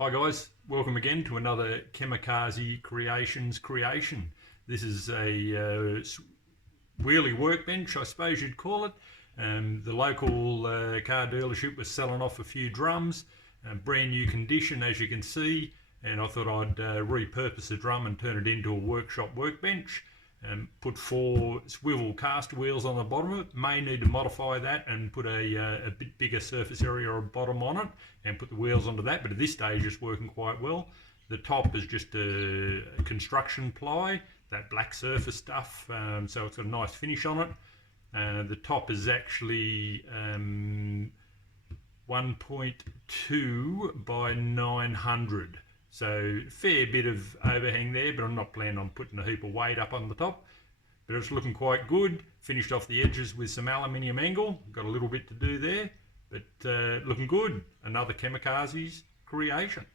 Hi guys, welcome again to another Kamikaze Creations creation. This is a wheelie workbench, I suppose you'd call it. The local car dealership was selling off a few drums, brand new condition as you can see, and I thought I'd repurpose the drum and turn it into a workshop workbench. Put 4 swivel caster wheels on the bottom of it. May need to modify that and put a bit bigger surface area or bottom on it and put the wheels onto that, but at this stage it's working quite well. The top is just a construction ply, that black surface stuff, so it's got a nice finish on it. The top is actually 1.2 by 900. So fair bit of overhang there, but I'm not planning on putting a heap of weight up on the top. But it's looking quite good. Finished off the edges with some aluminium angle. Got a little bit to do there, but looking good. Another Kamikaze's creation.